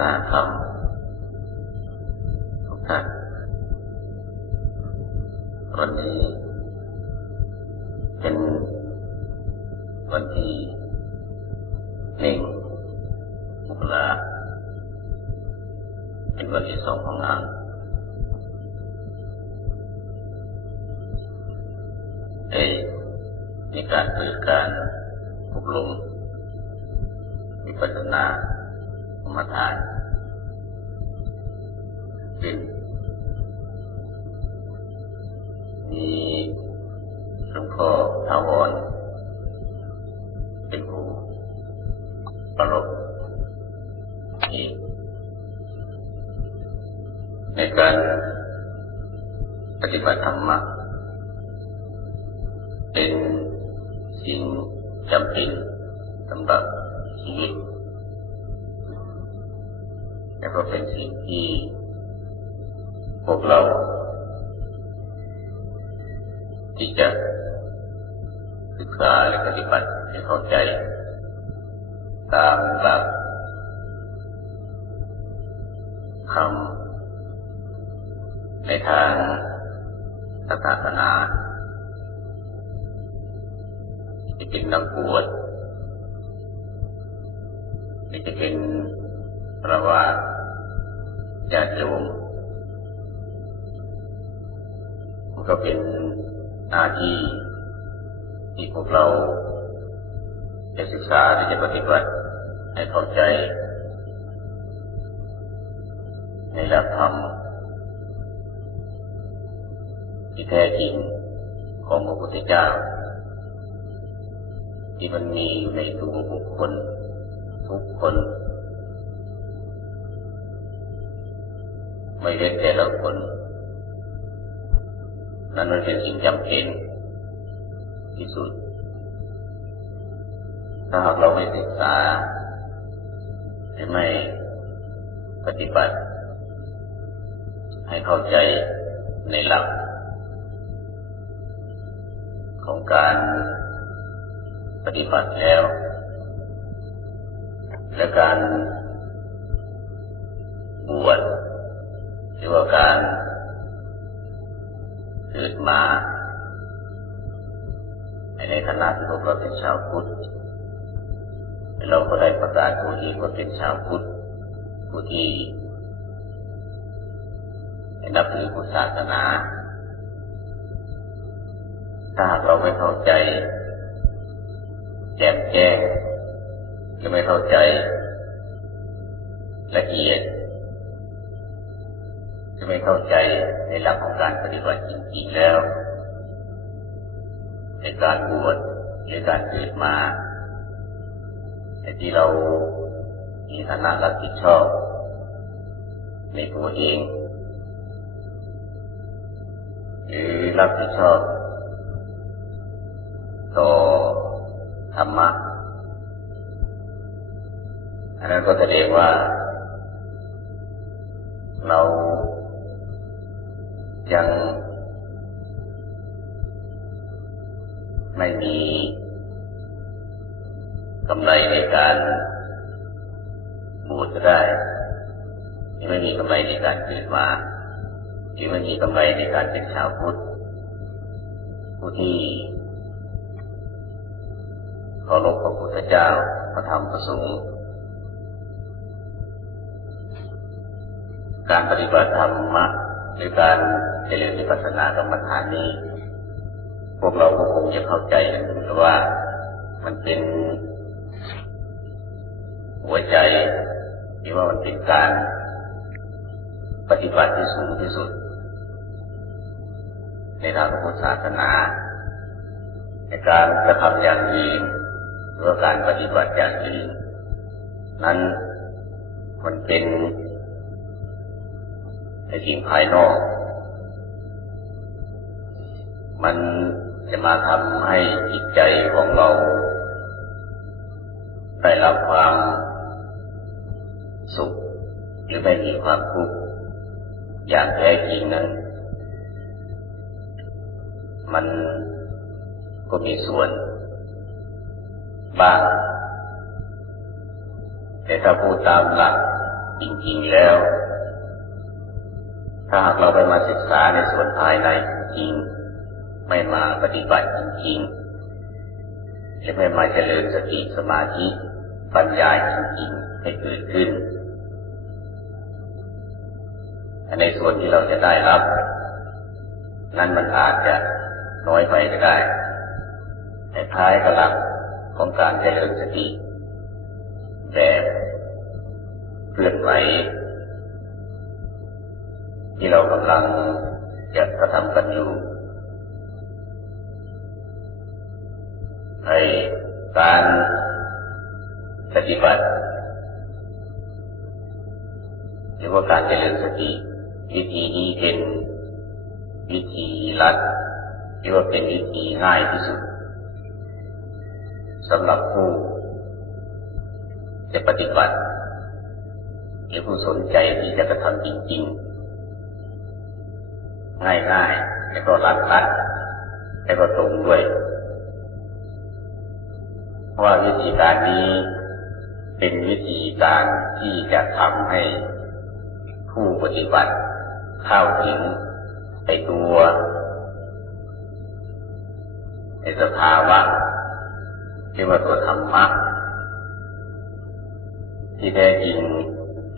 สาธรรมทุกท่านวันนี้เป็นวันที่หนึ่งมกราเป็นวันที่สองของงานเอ้ในการเปิดการอบรมวิปัสสนา รมฐานเป็นมีหลวงพ่อทาวรเป็นผู้ประลบอีกในการปฏิบัติธรรมะเป็นสิ่งจำเป็นสำหรับชีวิต และก็เป็นสิ่งที่พวกเรา ที่จะศึกษาและปฏิบัติให้เข้าใจ ตามหลักคำในทางศาสนาที่เป็นนักบวชที่จะเป็นประวัติ ญาติโยมมันก็เป็นหน้าที่ที่พวกเราจะศึกษาและจะปฏิบัติให้เข้าใจ ในหลักธรรมที่แท้จริงของพระพุทธเจ้า ที่มันมีในตัวบุคคลทุกคน ไม่เว้นแต่ละคนนั่นมันเป็นสิ่งจำเป็นที่สุด ถ้าหากเราไม่ศึกษา หรือไม่ปฏิบัติ ให้เข้าใจในหลัก ของการปฏิบัติแล้ว และการ หรือว่าการเกิดมาในฐานะที่พวกเราเป็นชาวพุทธเราก็ได้ประกาศตัวเองว่าเป็นชาวพุทธผู้ที่นับถือพุทธศาสนา ถ้าหากเราไม่เข้าใจแจ่มแจ้งจะไม่เข้าใจละเอียด ไม่เข้าใจในหลักของการปฏิบัติจริงๆแล้ว ในการบวชหรือการเกิดมาในที่เรามีฐานะรับผิดชอบ ในตัวเอง หรือรับผิดชอบ ต่อธรรมะอันนั้นก็แสดงว่าเรา ยังไม่มีกำไรในการเป็นชาวพุทธผู้ที่เคารพพระพุทธเจ้าพระธรรมพระสงฆ์การปฏิบัติธรรมะหรือการเจริญวิปัสสนากรรมฐานนี้ พวกเราก็คงจะเข้าใจกันว่ามันเป็นหัวใจที่ว่ามันเป็นการปฏิบัติที่สูงที่สุด ในทางพุทธศาสนา ในการกระทำอย่างยิ่งหรือการปฏิบัติอย่างยิ่งนั้นมันเป็นในสิ่งภายนอก มันจะมาทำให้จิตใจของเรา ได้รับความสุข หรือไม่มีความทุกข์อย่างแท้จริงนั้น มันก็มีส่วนบ้างแต่ถ้าพูดตามหลักจริงๆแล้ว ถ้าหากเราไปมาศึกษาในส่วนภายในจริง ไม่มาปฏิบัติจริงๆจะไม่มาเจริญสติสมาธิปัญญาจริงๆให้เกิดขึ้น ในส่วนที่เราจะได้รับ นั้นมันอาจจะ น้อยไปก็ได้คล้ายกับหลักของการเจริญสติแบบเคลื่อนไหวที่เรากำลังจะกระทำกันอยู่ให้การปฏิบัติหรือว่าการเจริญสติวิธีนี้เป็นวิธีลัด หรือว่าเป็นวิธีง่ายที่สุดสำหรับผู้จะปฏิบัติหรือผู้สนใจที่จะกระทำจริงๆ ง่ายๆแล้วก็รัดรัดแล้วก็ตรงด้วย เพราะว่าวิธีการนี้เป็นวิธีการที่จะทำให้ผู้ปฏิบัติเข้าถึงในตัว ในสภาวะที่ว่าตัวธรรมะที่แท้จริง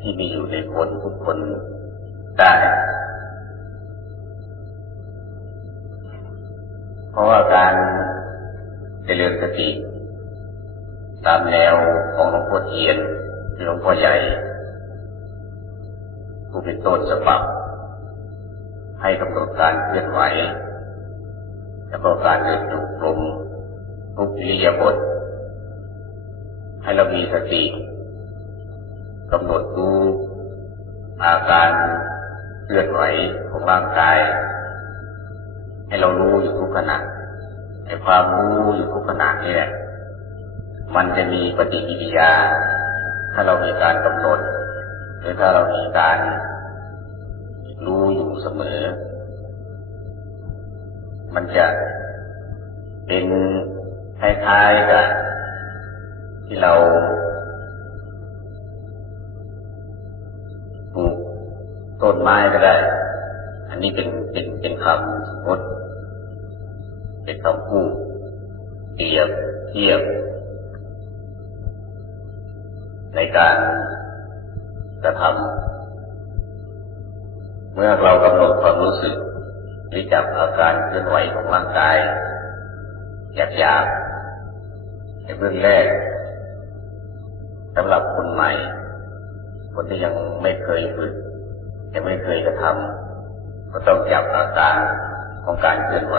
ที่มีอยู่ในคนทุกคนได้ เพราะว่าการเจริญสติ ตามแนวของหลวงพ่อเทียนหรือหลวงพ่อใหญ่ผู้เป็นต้นฉบับให้กำหนดการเคลื่อนไหว แล้วก็การเดินจุก ลมทุกอิยาบถให้เรามีสติกำหนดดูอาการเคลื่อนไหวของร่างกาย ให้เรารู้อยู่ทุกขณะในความรู้อยู่ทุกขณะนี่แหละมันจะมีปฏิกิริยา ถ้าเรามีการกำหนดหรือถ้าเรามีการรู้อยู่เสมอ มันจะ เป็นคล้ายๆกับที่เราปลูกต้นไม้ก็ได้ อันนี้เป็นเป็นเป็นคำสมมติเป็นคำพูดเปรียบเทียบ ในการกระทำเมื่อเรากำหนดความรู้สึกหรือจับอาการเคลื่อนไหวของร่างกาย หยาบๆในเบื้องแรกสำหรับคนใหม่ คนที่ยังไม่เคยฝึกยังไม่เคยกระทำก็ต้องจับอาการของการเคลื่อนไหว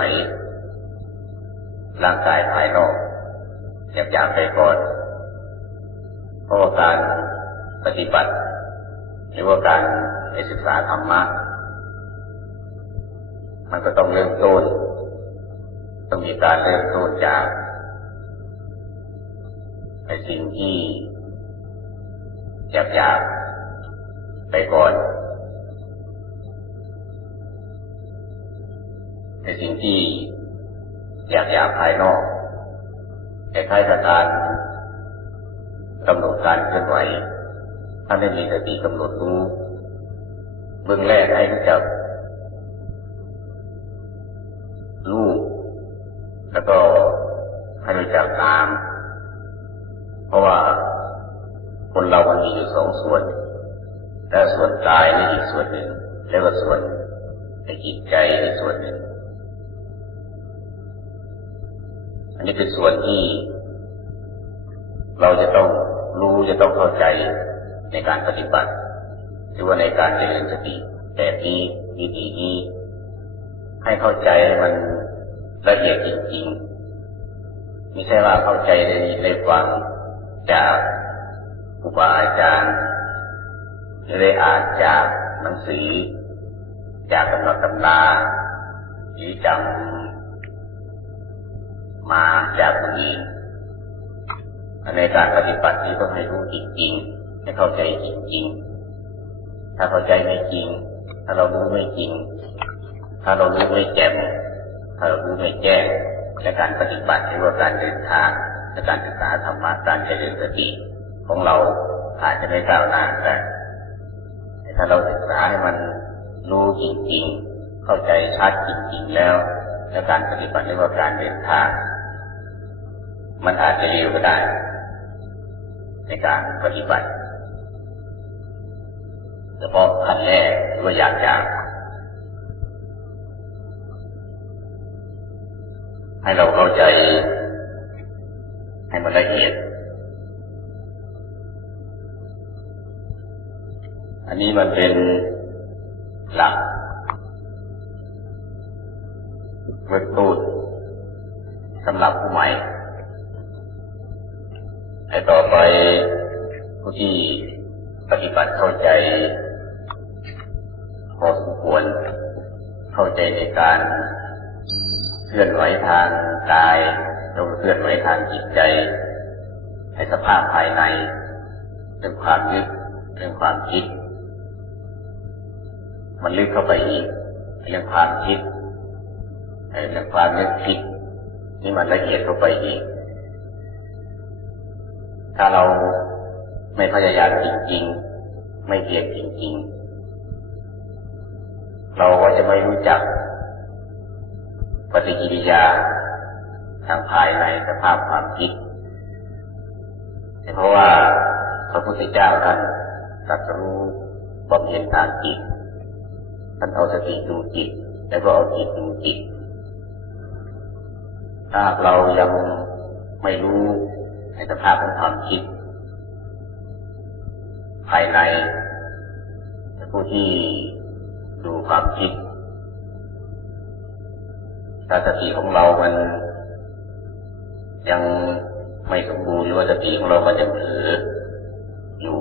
ร่างกายภายนอกหยาบๆไปก่อนเพราะว่าการปฏิบัติ หรือว่าการศึกษาธรรมะมันก็ต้องเริ่มต้น ต้องมีการเริ่มต้นจากในสิ่งที่หยาบๆไปก่อนในสิ่งที่หยาบๆภายนอกคล้ายกับการกำหนดการเคลื่อนไหวถ้าไม่มีสติกำหนดรู้เบื้องแรกให้รู้จัก แล้วก็ให้รู้จักนามเพราะว่าคนเรามันมีอยู่สองส่วนแต่ส่วนกายนี่อีกส่วนหนึ่งแล้วก็ส่วนในจิตใจอีกส่วนหนึ่งอันนี้เป็นส่วนที่ เราจะต้องรู้จะต้องเข้าใจในการปฏิบัติหรือว่าในการเจริญสติแบบนี้วิธีนี้ให้เข้าใจให้มัน ละเอียดจริงๆไม่ใช่ว่าเข้าใจในในฟังจากครูบาอาจารย์หรือได้อ่านจากหนังสือ จากตำรับตำราหรือจำมาจากคนอื่นในการปฏิบัตินี้ต้องให้รู้จริงๆให้เข้าใจจริงๆถ้าเข้าใจไม่จริง ถ้าเรารู้ไม่จริง ถ้าเรารู้ไม่แจ่ม เรารู้ไม่แจ้งและการปฏิบัติหรือว่าการเดินทางและการศึกษาธรรมะการเจริญสติของเราอาจจะไม่ก้าวหน้าแต่ถ้าเราศึกษาให้มันรู้จริงๆ เข้าใจชัดจริงๆแล้ว แล้วการปฏิบัติเรียกว่าการเดินทาง มันอาจจะเร็วก็ได้ ในการปฏิบัติเฉพาะขั้นแรกหรือว่าอย่าง ให้เราเข้าใจ ให้มันละเอียด อันนี้มันเป็นหลักเบื้องต้นสำหรับผู้ใหม่ให้ต่อไปผู้ที่ปฏิบัติเข้าใจพอสมควรเข้าใจในการ เคลื่อนไหวทางกายลงเคลื่อนไหวทางจิตใจ ให้สภาพภายในเรื่องความยึดเรื่องความคิด มันลึกเข้าไปอีกเรื่องความคิดเรื่องความนึกคิดนี่มันละเอียดเข้าไปอีก ถ้าเราไม่พยายามจริงๆ ไม่เพียรจริงๆ เราก็จะไม่รู้จัก ปฏิกิริยาทางภายในสภาพความคิด เพราะว่าพระพุทธเจ้าท่านตรัสรู้บำเพ็ญทางจิต ท่านเอาสติดูจิต แล้วก็เอาจิตดูจิต ถ้าเรายังไม่รู้ในสภาพของความคิด ภายในผู้ที่ดูความคิด ถ้าสติของเรามัน ยังไม่สมบูรณ์หรือว่าสติของเรามันยังเผลออยู่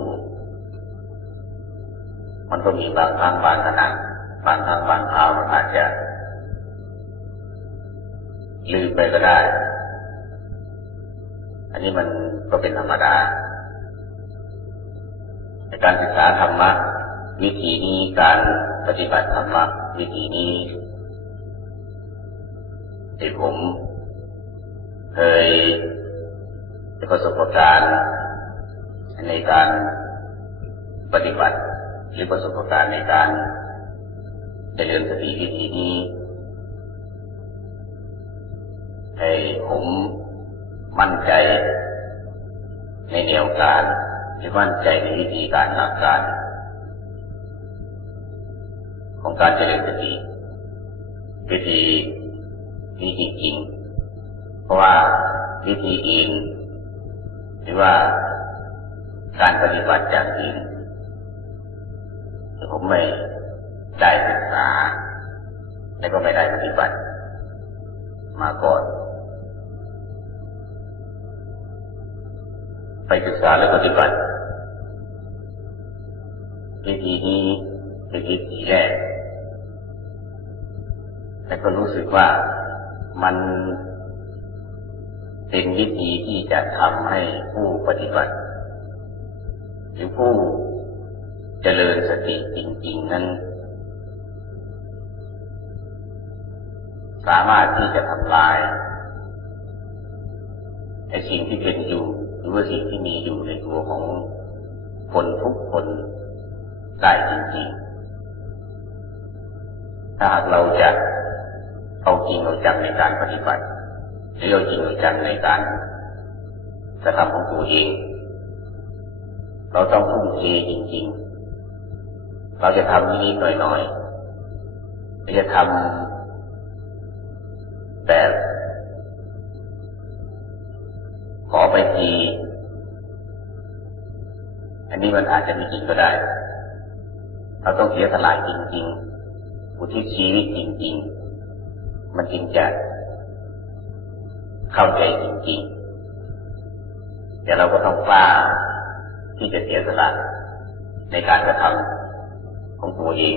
มันก็มีบางครั้งบางขณะบางครั้งบางคราวมันอาจจะลืมไปก็ได้ อันนี้มันก็เป็นธรรมดาในการศึกษาธรรมะวิธีนี้การปฏิบัติธรรมะวิธีนี้ ที่ผมเคยประสบการณ์ในการปฏิบัติหรือประสบการณ์ในการเจริญสติวิธีนี้ให้ผมมั่นใจในแนวการหรือมั่นใจในวิธีการหลักการ ของการเจริญสติวิธี นี้จริง เพราะว่าวิธีอื่นหรือว่าการปฏิบัติอย่างอื่นผมไม่ได้ศึกษาและก็ไม่ได้ปฏิบัติ มาก่อน ไปศึกษาและปฏิบัติวิธีนี้เป็นวิธีแรกแต่ก็รู้สึกว่า มันเป็นวิธีที่จะทำให้ผู้ปฏิบัติหรือผู้เจริญสติจริง ๆ นั้น สามารถที่จะทำลายไอ้สิ่งที่เป็นอยู่หรือว่าสิ่งที่มีอยู่ในตัวของคนทุกคนได้จริง ๆ ถ้าหากเราจะ เอาจริงเอาจังในการปฏิบัติหรือเอาจริงเอาจังในการกระทำของตัวเอง เราต้องทุ่มเทจริง ๆ เราจะทำนิดๆหน่อยๆเราจะทำแบบขอไปทีอันนี้มันอาจจะไม่จริงก็ได้ เราต้องเสียสละจริงๆอุทิศชีวิตจริง ๆ มันจึงจะเข้าใจจริงๆแต่เราก็ต้องกล้าที่จะเสียสละในการกระทำของตัวเอง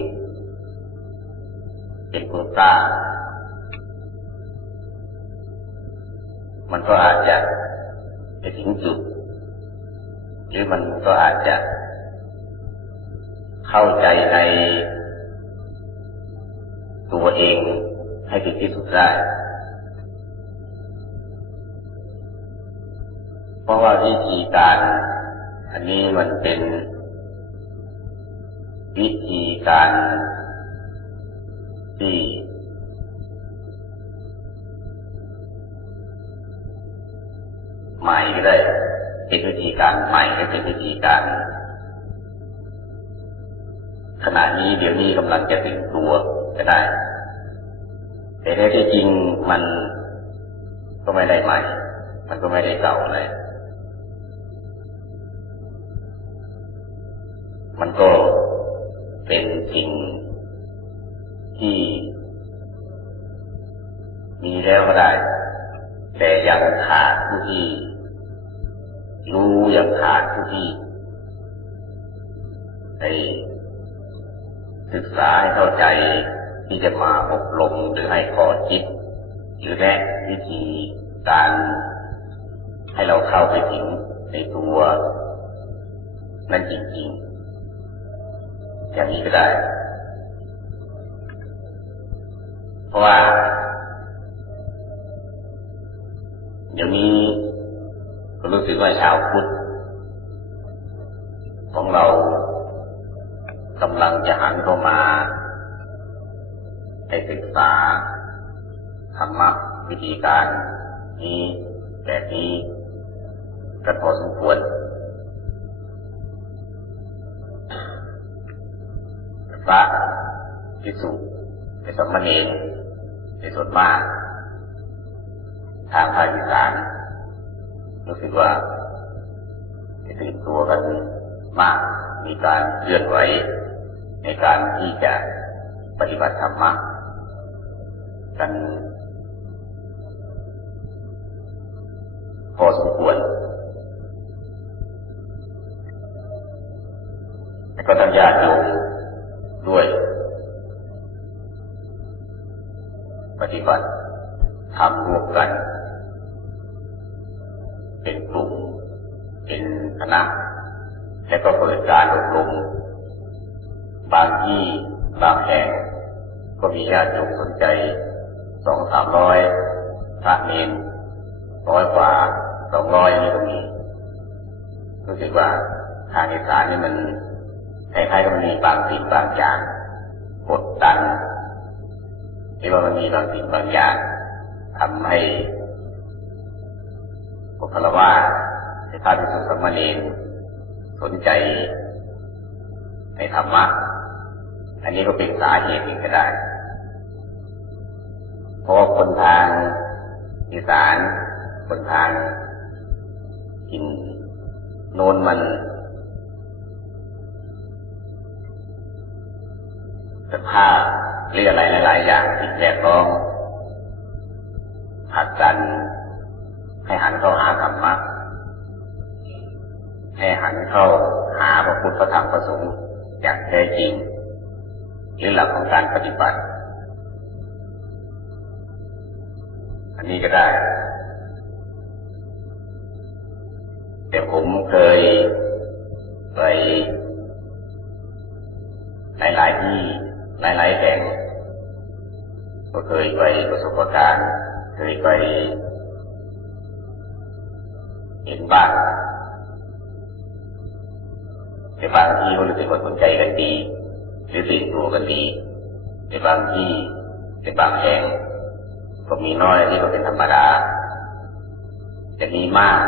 เป็นคนกล้ามันก็อาจจะไปถึงจุดหรือมันก็อาจจะเข้าใจในตัวเอง ให้ถึงที่สุดได้ เพราะว่าวิธีการ อันนี้มันเป็นวิธีการที่ใหม่ก็ได้เป็นวิธีการใหม่ก็เป็นวิธีการ ขณะนี้เดี๋ยวนี้กำลังจะตื่นตัวก็ได้ แต่แท้ที่จริงมันก็ไม่ได้ใหม่ มันก็ไม่ได้เก่าเลย มันก็เป็นสิ่งที่มีแล้วก็ได้ แต่ยังขาดผู้ที่ รู้ยังขาดผู้ที่ให้ศึกษาให้เข้าใจ ที่จะมาอบรมหรือให้ขอคิด หรือแนะวิธีการให้เราเข้าไปถึงในตัวนั่นจริงๆ อย่างนี้ก็ได้ เพราะว่าเดี๋ยวนี้ก็รู้สึกว่าชาวพุทธของเรากำลังจะหันเข้ามา ให้ศึกษาธรรมะวิธีการนี้แบบนี้กันพอสมควรพระพิสุในสมณีในส่วนมาก ทางภาคอีสานรู้สึกว่าจะตื่นตัวกันมาก มีการเคลื่อนไหวในการที่จะปฏิบัติธรรมะ กันพอสมควรและก็ตั้งญาติโยมด้วย ปฏิบัติทำรวมกัน เป็นกลุ่ม เป็นคณะ และก็เปิดการอบรมบางที่บางแห่งก็มีญาติโยมสนใจ สองสามร้อยพระเนนร้อยกว่าสองร้อยนี่ก็มีรู้สึกว่าทางอีสานนี่มันคล้ายๆกับมันมีบางสิ่งบางอย่างกดดันที่ว่ามันมีบางสิ่งบางอย่างทำให้พวกคารวะในพระภิกษุสมณรสนใจในธรรมะ อันนี้ก็เป็นสาเหตุหนึ่งก็ได้ เพราะคนทางอีสานคนทางกินโน้นมันสภาพเรื่องอะไรหลาย ๆ อย่างสิ่งแวดล้อมผลักดันให้หันเข้าหาธรรมะให้หันเข้าหาพระพุทธธรรมพระสงฆ์อย่างแท้จริงหรือหลักของการปฏิบัติ นี้ก็ได้ แต่ผมเคยไปหลายๆที่หลายๆแห่งก็เคยไปประสบการณ์เคยไปเห็นบ้างแต่บางที่ก็รู้สึกว่าสนใจกันดีหรือตื่นตัวกันดีแต่บางที่แต่บางแห่ง ก็มีน้อยที่ก็เป็นธรรมดาจะมีมาก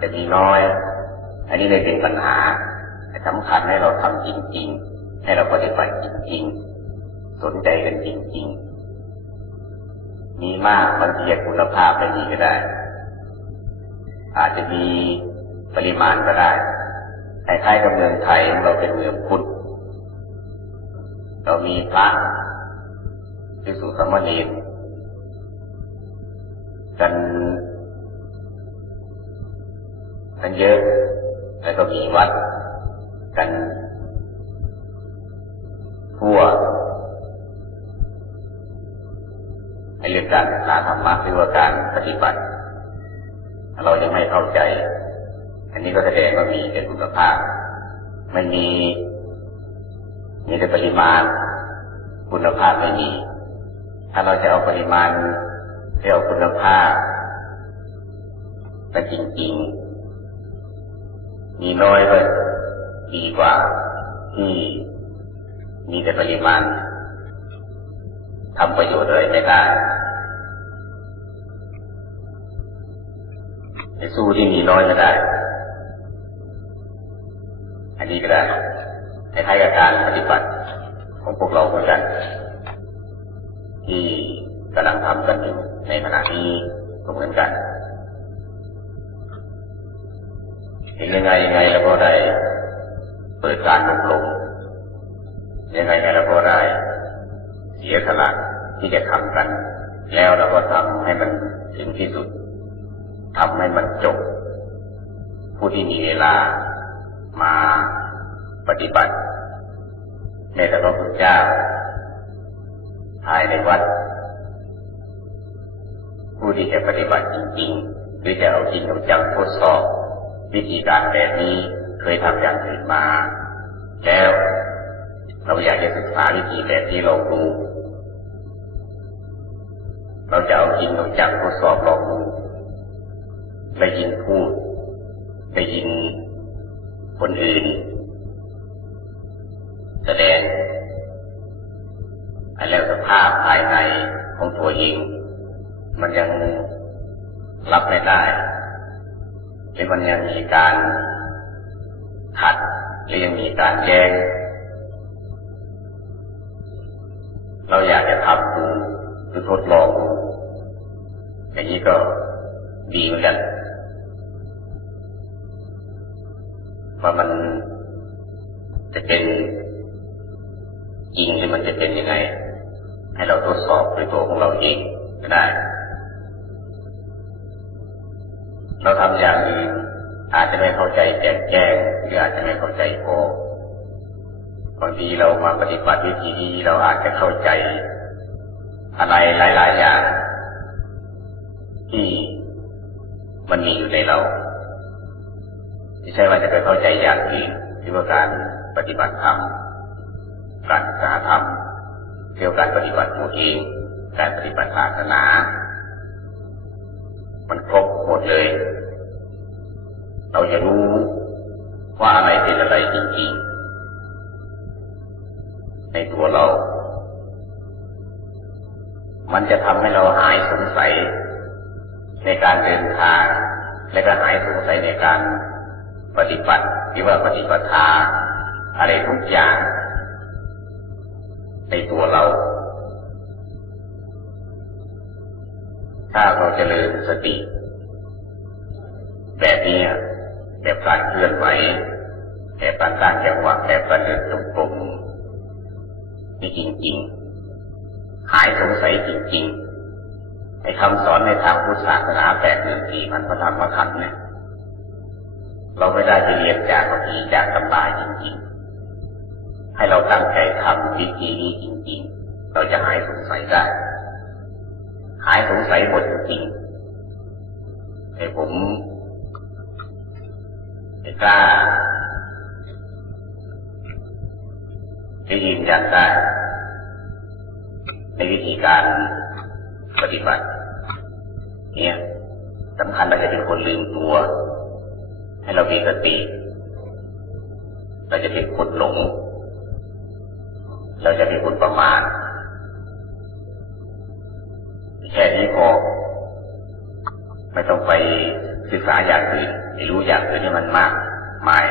จะมีน้อย อันนี้เลยเป็นปัญหาสำคัญให้เราทำจริง ๆ ให้เราปฏิบัติจริง ๆ สนใจกันจริง ๆ มีมากบางทีคุณภาพไม่ดีก็ได้ อาจจะมีปริมาณก็ได้คล้ายๆกับเมืองไทยเราเป็นเมืองพุทธเรามีพระพิสุสมณี กันกันเยอะ แล้วก็มีวัดกันทั่วในเรื่องการศึกษาธรรมะหรือว่าการปฏิบัติ เรายังไม่เข้าใจ อันนี้ก็แสดงว่ามีแต่คุณภาพ ไม่มีมีแต่ปริมาณ คุณภาพไม่มี ถ้าเราจะเอาปริมาณ ให้เอาคุณภาพแต่จริงๆ มีน้อยก็ดีกว่าที่มีแต่ปริมาณทำประโยชน์อะไรไม่ได้ไปสู้ที่มีน้อยก็ได้ อันนี้ก็ได้คล้ายๆกับการปฏิบัติของพวกเราเหมือนกัน ที่กำลังทำกันอยู่ ในขณะนี้ก็เหมือนกันเห็นยังไงยังไงแล้วก็ได้ เปิดการอบรมยังไงยังไงแล้วก็ได้เสียสละที่จะทำกัน แล้วเราก็ทำให้มันถึงที่สุดทำให้มันจบ ผู้ที่มีเวลามาปฏิบัติแม้แต่พระพุทธเจ้าภายในวัด ผู้ที่จะปฏิบัติจริงๆ หรือจะเอาจริงเอาจังทดสอบ วิธีการแบบนี้เคยทำอย่างอื่นมา แล้วเราอยากจะศึกษาวิธีแบบที่เราดูเราจะเอาจริงเอาจังทดสอบลองดูได้ยินพูดได้ยินคนอื่น แสดงแล้วสภาพภายในของตัวเอง มันยังรับไม่ได้หรือมันยังมีการขัดหรือยังมีการแย้งเราอยากจะทำดูหรือทดลองดูอย่างนี้ก็ดีเหมือนกันว่ามันจะเป็นจริงหรือมันจะเป็นยังไง ให้เราทดสอบด้วยตัวของเราเองก็ได้ เราทำอย่างอื่นอาจจะไม่เข้าใจแจ่มแจ้งหรืออาจจะไม่เข้าใจพอบางทีเรามาปฏิบัติวิธีนี้เราอาจจะเข้าใจ อะไรหลาย ๆ อย่าง ที่มันมีอยู่ในเราไม่ใช่ว่าจะไปเข้าใจอย่างอื่นที่ว่าการปฏิบัติธรรมการศึกษาธรรมเกี่ยวกับการปฏิบัติตัวเองการปฏิบัติศาสนา มันครบหมดเลย เราจะรู้ว่าอะไรเป็นอะไรจริงๆ ในตัวเรา มันจะทำให้เราหายสงสัยในการเดินทาง และก็หายสงสัยในการปฏิบัติที่ว่าปฏิบัติาอะไรทุกอย่าง ในตัวเรา ถ้าเราจเจริญสติ แบบนี้ แบบการเคลื่อนไหวแบบการตั้งจังหวะแบบการเดินจงกรมนี่จริง ๆ หายสงสัยจริงๆในคำสอนในทางพุทธศาสนาแปดหนึ่งสี่มันพระธรรมขันธ์เนี่ย เราไม่ได้ไปเรียนจากคนทีจากตำราจริง ๆ ให้เราตั้งใจทำวิธีนี้จริง ๆ เราจะหายสงสัยได้ หายสงสัยหมดจริงๆแต่ผม ไม่กล้าจะยืนยันได้ในวิธีการปฏิบัติ เนี่ยสำคัญเราจะเป็นคนลืมตัว ให้เรามีสติเราจะเป็นคนหลง เราจะเป็นคนประมาทแค่นี้พอไม่ต้องไปศึกษาอย่างอื่น รู้อย่างอื่นนี่มันมากมาย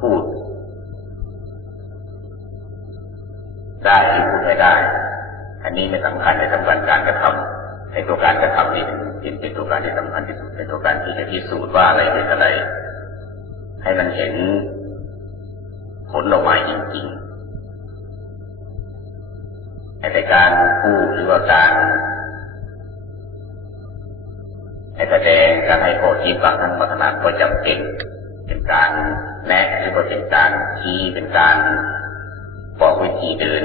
พูด ได้หรือพูดไม่ได้ อันนี้ไม่สำคัญในสำคัญการกระทำในตัวการกระทำนี่เป็นเป็นตัวการที่สำคัญที่สุดเป็นตัวการที่จะพิสูจน์ว่าอะไรเป็นอะไร ให้มันเห็นผลออกมาจริงๆแต่การพูดหรือว่าการ ให้แสดงการให้ข้อชี้ฟังทั้งมัฒนาก็จำเป็น เป็นการแนะหรือว่าเป็นการชี้เป็นการบอกวิธีเดิน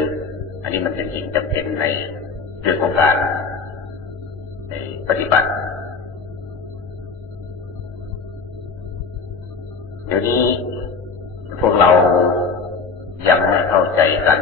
อันนี้มันเป็นสิ่งจำเป็นในเรื่องของการปฏิบัติ เดี๋ยวนี้พวกเรายังไม่เข้าใจกัน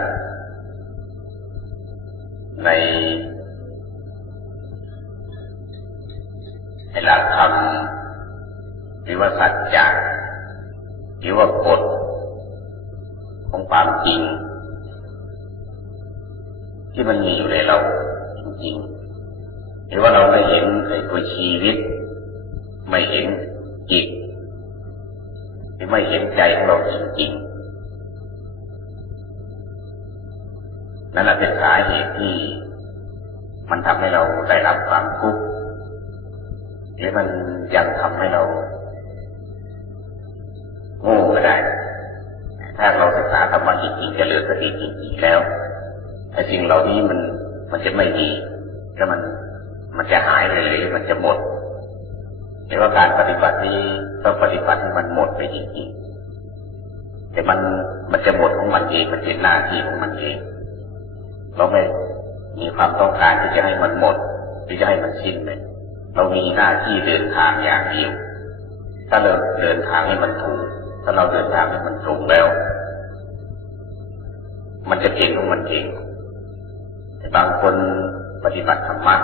ำให้เราโง่ก็ได้ ถ้าเราศึกษาธรรมะจริงๆจะเลือสติจริงๆแล้วไอ้สิ่งเหล่านี้มันมันจะไม่ดีแล้วมันมันจะหายไปหรือมันจะหมดเห็นว่าการปฏิบัตินี้ต้องปฏิบัติให้มันหมดไปจริงๆแต่มันมันจะหมดของมันเองมันเป็นหน้าที่ของมันเองเราไม่มีความต้องการที่จะให้มันหมดหรือจะให้มันสิ้นไป เรามีหน้าที่เดินทางอย่างเดียว ถ้าเราเดินทางให้มันถูก ถ้าเราเดินทางให้มันตรงแล้ว มันจะเก่งของมันเองแต่บางคนปฏิบัติธรรมะ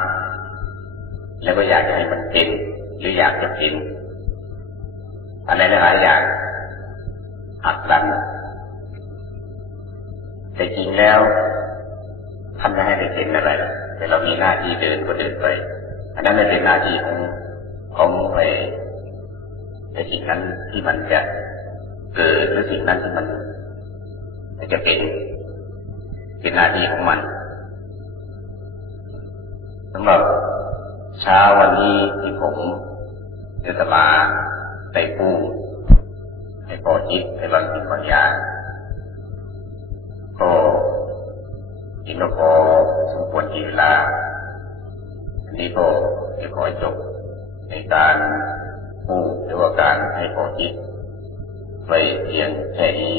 แล้วก็อยากจะให้มันเป็นหรืออยากจะเป็นอะไรหลายอย่างหักดันแต่จริงแล้วทำให้ได้เป็นอะไร แต่เรามีหน้าที่เดินก็เดินไป อันนั้นไม่เป็นหน้าที่ของของไอ้ไอ้สิ่งนั้นที่มันจะเกิดหรือสิ่งนั้นที่มันจะเป็นเป็นหน้าที่ของมันสำหรับเช้าวันนี้ที่ผมจะมาได้พูให้พอจิตให้บางสิ่งบางอย่างก็จิงก็พอสมควรที่เวลา อันนี้ก็จะขอจบในการพูดหรือว่าการให้ขอคิดไปเพียงแค่นี้